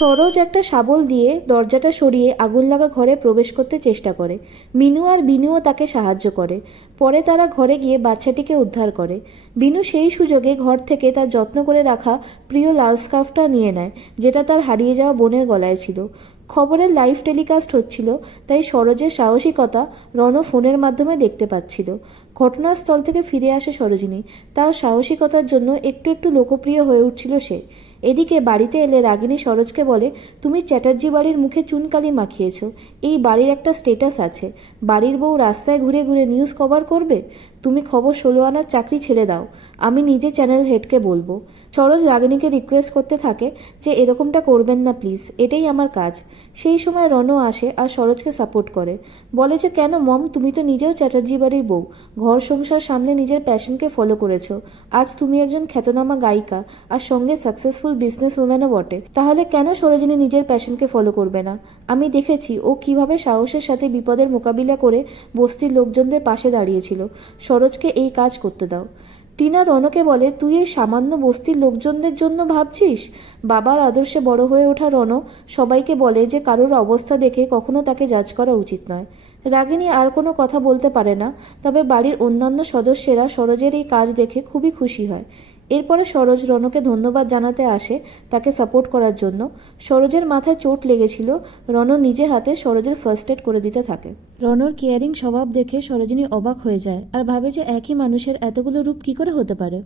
সরোজ একটা শাবল দিয়ে দরজাটা সরিয়ে আগুন লাগা ঘরে প্রবেশ করতে চেষ্টা করে। মিনু আর বিনুও তাকে সাহায্য করে। পরে তারা ঘরে গিয়ে বাচ্চাটিকে উদ্ধার করে। বিনু সেই সুযোগে ঘর থেকে তার যত্ন করে রাখা প্রিয় লাল স্কার্ফটা নিয়ে নেয়, যেটা তার হারিয়ে যাওয়া বোনের গলায় ছিল। খবরের লাইভ টেলিকাস্ট হচ্ছিল, তাই সরোজের সাহসিকতা রণ ফোনের মাধ্যমে দেখতে পাচ্ছিল। ঘটনাস্থল থেকে ফিরে আসে সরোজিনী। তার সাহসিকতার জন্য একটু একটু লোকপ্রিয় হয়ে উঠছিল সে। এদিকে বাড়িতে এলে রাগিনী সরোজকে বলে, তুমি চ্যাটার্জি বাড়ির মুখে চুনকালি মাখিয়েছ। এই বাড়ির একটা স্টেটাস আছে। বাড়ির বউ রাস্তায় ঘুরে ঘুরে নিউজ কভার করবে। তুমি খবর 16 আনার চাকরি ছেড়ে দাও। আমি নিজে চ্যানেল হেডকে বলবো। সরোজ রাগিনীকে রিকোয়েস্ট করতে থাকে যে এরকমটা করবেন না প্লিজ, এটাই আমার কাজ। সেই সময় রণও আসে আর সরোজকে সাপোর্ট করে। বলে যে কেন মম, তুমি তো নিজেও চ্যাটার্জি বাড়ির বউ, ঘর সংসার সামনে নিজের প্যাশনকে ফলো করেছো। আজ তুমি একজন খ্যাতনামা গায়িকা আর সঙ্গে সাকসেসফুল বিজনেস ওম্যানও বটে। তাহলে কেন সরোজিনী নিজের প্যাশনকে ফলো করবে না? আমি দেখেছি ও কিভাবে সাহসের সাথে বিপদের মোকাবিলা করে বস্তির লোকজনদের পাশে দাঁড়িয়েছিল। সরোজকে এই কাজ করতে দাও। টিনা রণকে বলে, তুই এই সামান্য বস্তির লোকজনদের জন্য ভাবছিস? বাবার আদর্শে বড় হয়ে ওঠা রণ সবাইকে বলে যে কারোর অবস্থা দেখে কখনো তাকে জাজ করা উচিত নয়। রাগিনী আর কোনো কথা বলতে পারে না, তবে বাড়ির অন্যান্য সদস্যরা সরোজের এই কাজ দেখে খুবই খুশি হয়। এরপরে সরোজ রণকে ধন্যবাদ জানাতে আসে তাকে সাপোর্ট করার জন্য। সরোজের মাথায় চোট লেগেছিল, রণ নিজে হাতে সরোজের ফার্স্ট এড করে দিতে থাকে। রণর কেয়ারিং স্বভাব দেখে সরোজিনী অবাক হয়ে যায় আর ভাবে যে একই মানুষের এতগুলো রূপ কী করে হতে পারে।